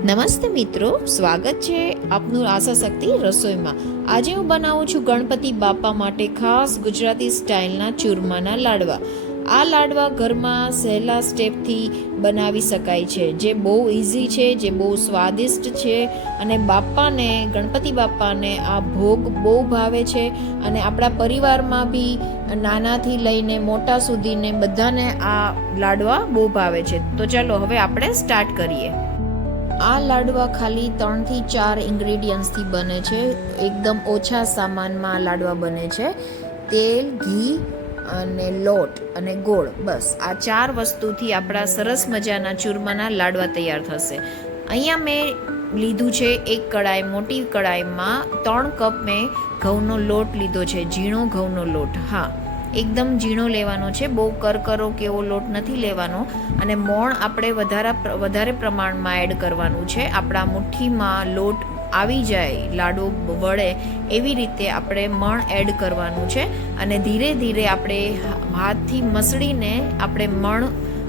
નમસ્તે મિત્રો, સ્વાગત છે આપનું આશા શક્તિ રસોઈમાં. આજે હું બનાવું છું ગણપતિ બાપા માટે ખાસ ગુજરાતી સ્ટાઇલના ચૂરમાના લાડવા. આ લાડવા ઘરમાં સહેલા સ્ટેપથી બનાવી શકાય છે, જે બહુ ઇઝી છે, જે બહુ સ્વાદિષ્ટ છે અને ગણપતિ બાપાને આ ભોગ બહુ ભાવે છે અને આપણા પરિવારમાં બી નાનાથી લઈને મોટા સુધીને બધાને આ લાડવા બહુ ભાવે છે. તો ચાલો હવે આપણે સ્ટાર્ટ કરીએ. આ લાડવા ખાલી 3 થી 4 ઇન્ગ્રેડિયન્ટ્સથી બને છે. એકદમ ઓછા સામાનમાં આ લાડવા બને છે. તેલ, ઘી અને લોટ અને ગોળ, બસ આ 4 વસ્તુથી આપણા સરસ મજાના ચૂરમાના લાડવા તૈયાર થશે. અહીંયા મેં લીધું છે એક કડાઈ, મોટી કડાઈમાં 3 કપ મેં ઘઉંનો લોટ લીધો છે, ઝીણો ઘઉંનો લોટ. હા, એકદમ ઝીણો લેવાનો છે, બહુ કરકરો કે એવો લોટ નથી લેવાનો. અને મોણ આપણે વધારે પ્રમાણમાં એડ કરવાનું છે. આપણા મુઠ્ઠીમાં લોટ આવી જાય, લાડુ વળે એવી રીતે આપણે મણ એડ કરવાનું છે. અને ધીરે ધીરે આપણે હાથથી મસળીને આપણે મણ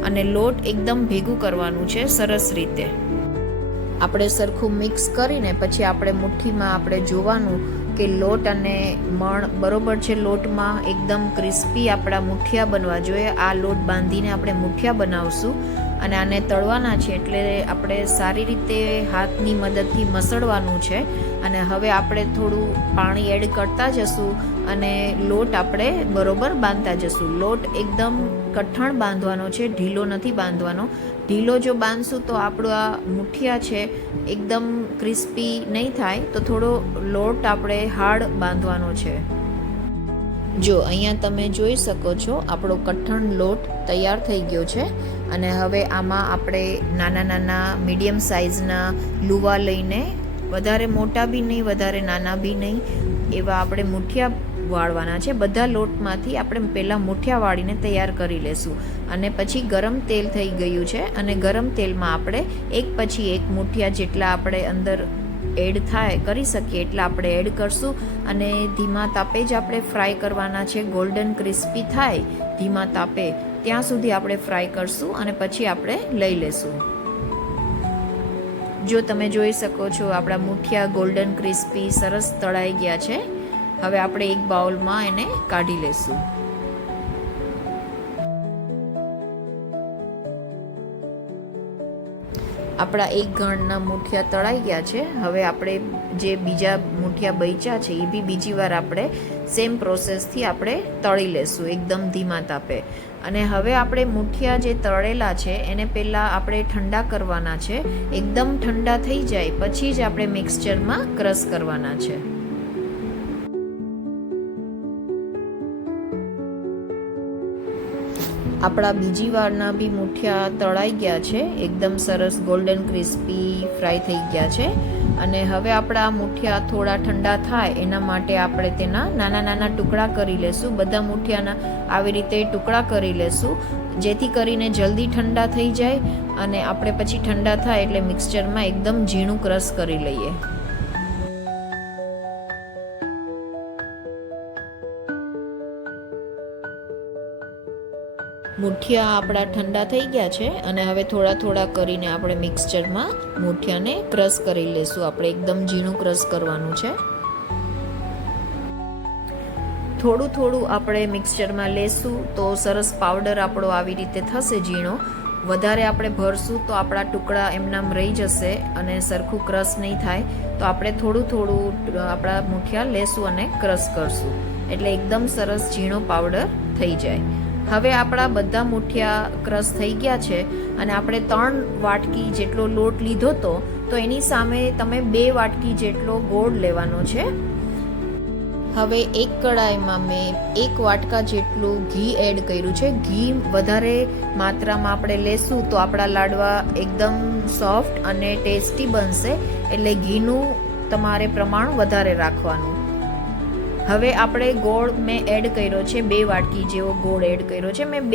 અને લોટ એકદમ ભેગું કરવાનું છે સરસ રીતે. આપણે સરખું મિક્સ કરીને પછી આપણે મુઠ્ઠીમાં આપણે જોવાનું કે લોટ અને મણ બરોબર છે. લોટમાં એકદમ ક્રિસ્પી આપણા મુઠિયા બનવા જોઈએ. આ લોટ બાંધીને આપણે મુઠિયા બનાવશું અને આને તળવાના છે, એટલે આપણે સારી રીતે હાથની મદદથી મસળવાનું છે. અને હવે આપણે થોડું પાણી એડ કરતા જશું અને લોટ આપણે બરોબર બાંધતા જશું. લોટ એકદમ કઠણ બાંધવાનો છે, ઢીલો નથી બાંધવાનો. ઢીલો જો બાંધશું તો આપણું આ મુઠિયા છે એકદમ ક્રિસ્પી નહીં થાય, તો થોડો લોટ આપણે હાર્ડ બાંધવાનો છે. જો અહીંયા તમે જોઈ શકો છો આપણો કઠણ લોટ તૈયાર થઈ ગયો છે. અને હવે આમાં આપણે નાના નાના મીડિયમ સાઇઝના લુવા લઈને, વધારે મોટા બી નહીં વધારે નાના બી નહીં, એવા આપણે મુઠિયા વાળવાના છે. બધા લોટમાંથી આપણે પહેલાં મુઠિયા વાળીને તૈયાર કરી લેશું. અને પછી ગરમ તેલ થઈ ગયું છે અને ગરમ તેલમાં આપણે એક પછી એક મુઠિયા જેટલા આપણે અંદર એડ થાય કરી શકીએ એટલા આપણે એડ કરશું. અને ધીમા તાપે જ આપણે ફ્રાય કરવાના છે. ગોલ્ડન ક્રિસ્પી થાય ધીમા તાપે ત્યાં સુધી આપણે ફ્રાય કરશું અને પછી આપણે લઈ લેશું. જો તમે જોઈ શકો છો આપણા મુઠિયા ગોલ્ડન ક્રિસ્પી સરસ તળાઈ ગયા છે. હવે આપણે એક બાઉલમાં એને કાઢી લેશું. આપણા એક ઘણના મુઠિયા તળાઈ ગયા છે. હવે આપણે જે બીજા મુઠિયા બચ્યા છે એ બી બીજી વાર આપણે સેમ પ્રોસેસથી આપણે તળી લેશું એકદમ ધીમા તાપે. અને હવે આપણે મુઠિયા જે તળેલા છે એને પહેલાં આપણે ઠંડા કરવાના છે. એકદમ ઠંડા થઈ જાય પછી જ આપણે મિક્સચરમાં ક્રશ કરવાના છે. આપણા બીજી વારના બી મુઠિયા તળાઈ ગયા છે, એકદમ સરસ ગોલ્ડન ક્રિસ્પી ફ્રાય થઈ ગયા છે. અને હવે આપણા મુઠિયા થોડા ઠંડા થાય એના માટે આપણે તેના નાના નાના ટુકડા કરી લેશું. બધા મુઠિયાના આવી રીતે ટુકડા કરી લેશું, જેથી કરીને જલ્દી ઠંડા થઈ જાય અને આપણે પછી ઠંડા થાય એટલે મિક્સચરમાં એકદમ ઝીણું ક્રશ કરી લઈએ. મુઠિયા આપણા ઠંડા થઈ ગયા છે અને હવે થોડા થોડા કરીને આપણે મિક્સચરમાં મુઠિયાને ક્રશ કરી લેશું. આપણે એકદમ ઝીણું ક્રશ કરવાનું છે. થોડું થોડું આપણે મિક્સચરમાં લેશું તો સરસ પાવડર આપણો આવી રીતે થશે ઝીણો. વધારે આપણે ભરશું તો આપણા ટુકડા એમનામ રહી જશે અને સરખું ક્રશ નહીં થાય. તો આપણે થોડું થોડું આપણા મુઠિયા લેશું અને ક્રશ કરશું એટલે એકદમ સરસ ઝીણો પાવડર થઈ જાય. હવે આપણા બધા મુઠિયા ક્રશ થઈ ગયા છે અને આપણે 3 વાટકી જેટલો લોટ લીધો તો એની સામે તમે 2 વાટકી જેટલો ગોળ લેવાનો છે. હવે એક કડાઈમાં મેં 1 વાટકા જેટલું ઘી એડ કર્યું છે. ઘી વધારે માત્રામાં આપણે લેશું તો આપણા લાડવા એકદમ સોફ્ટ અને ટેસ્ટી બનશે, એટલે ઘીનું તમારે પ્રમાણ વધારે રાખવાનું. હવે આપણે ગોળ મેં એડ કર્યો છે, 2 વાટકી જેવો ગોળ એડ કર્યો છે. મેં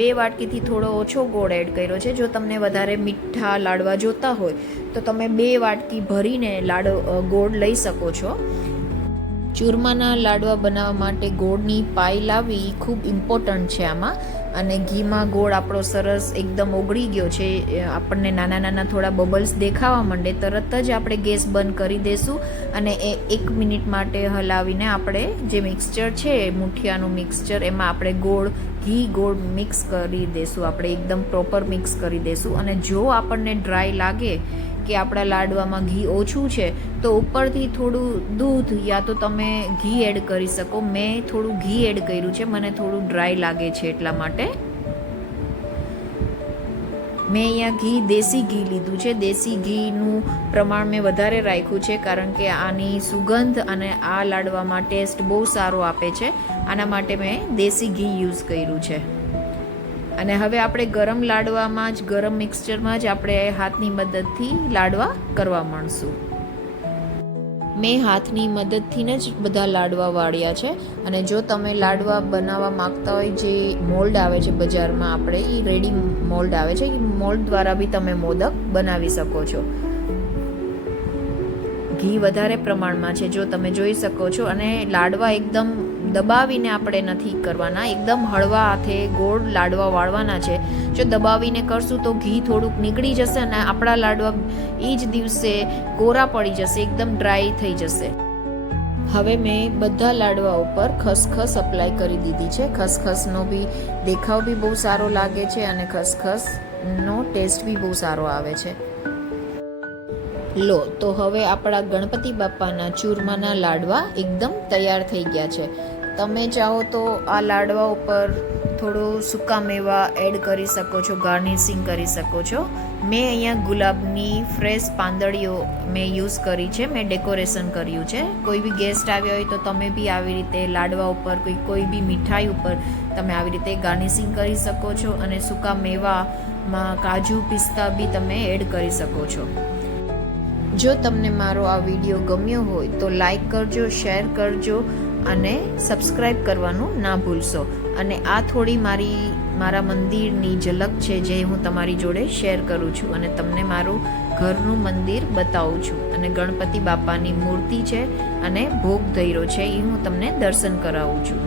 બે વાટકીથી થોડો ઓછો ગોળ એડ કર્યો છે. જો તમને વધારે મીઠા લાડવા જોતા હોય તો તમે 2 વાટકી ભરીને ગોળ લઈ શકો છો. ચૂરમાના લાડવા બનાવવા માટે ગોળની પાઈ લાવવી ખૂબ ઇમ્પોર્ટન્ટ છે આમાં. અને ઘીમાં ગોળ આપણો સરસ એકદમ ઓગળી ગયો છે, આપણને નાના નાના થોડા બબલ્સ દેખાવા માંડે તરત જ આપણે ગેસ બંધ કરી દઈશું અને એ 1 મિનિટ માટે હલાવીને આપણે જે મિક્સચર છે મુઠિયાનું મિક્સચર એમાં આપણે ગોળ મિક્સ કરી દઈશું, આપણે એકદમ પ્રોપર મિક્સ કરી દઈશું. અને જો આપણને ડ્રાય લાગે કે આપણા લાડવામાં ઘી ઓછું છે તો ઉપરથી થોડું દૂધ યા તો તમે ઘી એડ કરી શકો. મેં થોડું ઘી એડ કર્યું છે, મને થોડું ડ્રાય લાગે છે એટલા માટે મેં અહીંયા ઘી દેશી ઘી લીધું છે. દેશી ઘીનું પ્રમાણ મેં વધારે રાખ્યું છે કારણ કે આની સુગંધ અને આ લાડવામાં ટેસ્ટ બહુ સારો આપે છે. આના માટે મેં દેશી ઘી યુઝ કર્યું છે. અને હવે આપણે ગરમ લાડવામાં જ ગરમ મિક્સચરમાં જ આપણે હાથની મદદથી લાડવા કરવા માંડશું. મેં હાથની મદદથી જ બધા લાડવા વાળ્યા છે. અને જો તમે લાડવા બનાવવા માંગતા હોય, જે મોલ્ડ આવે છે બજારમાં, આપણે એ રેડી મોલ્ડ આવે છે, એ મોલ્ડ દ્વારા બી તમે મોદક બનાવી શકો છો. ઘી વધારે પ્રમાણમાં છે, જો તમે જોઈ શકો છો. અને લાડવા એકદમ દબાવીને આપણે નથી કરવાના, એકદમ હળવા હાથે ગોળ લાડવા વાળવાના છે. જો દબાવીને કરશું તો ઘી થોડુંક નીકળી જશે અને આપણા લાડવા એ જ દિવસે કોરા પડી જશે, એકદમ ડ્રાય થઈ જશે. હવે મેં બધા લાડવા ઉપર ખસખસ અપ્લાય કરી દીધી છે. ખસખસનો બી દેખાવ બી બહુ સારો લાગે છે અને ખસખસનો ટેસ્ટ બી બહુ સારો આવે છે. લો તો હવે આપણા ગણપતિ બાપાના ચૂરમાના લાડવા એકદમ તૈયાર થઈ ગયા છે. તમે ચાહો તો આ લાડવા ઉપર થોડો સૂકા મેવા એડ કરી શકો છો, ગાર્નિશિંગ કરી શકો છો. મેં અહીંયા ગુલાબની ફ્રેશ પાંદડીઓ મેં યુઝ કરી છે, મેં ડેકોરેશન કર્યું છે. કોઈ બી ગેસ્ટ આવ્યા હોય તો તમે બી આવી રીતે લાડવા ઉપર કોઈ બી મીઠાઈ ઉપર તમે આવી રીતે ગાર્નિશિંગ કરી શકો છો. અને સૂકા મેવામાં કાજુ પિસ્તા બી તમે એડ કરી શકો છો. જો તમને મારો આ વિડીયો ગમ્યો હોય તો લાઈક કરજો, શેર કરજો અને સબસ્ક્રાઈબ કરવાનું ના ભૂલશો. અને આ થોડી મારા મંદિરની ઝલક છે જે હું તમારી જોડે શેર કરું છું અને તમને મારું ઘરનું મંદિર બતાવું છું. અને ગણપતિ બાપાની મૂર્તિ છે અને ભોગ ધર્યો છે, એ હું તમને દર્શન કરાવું છું.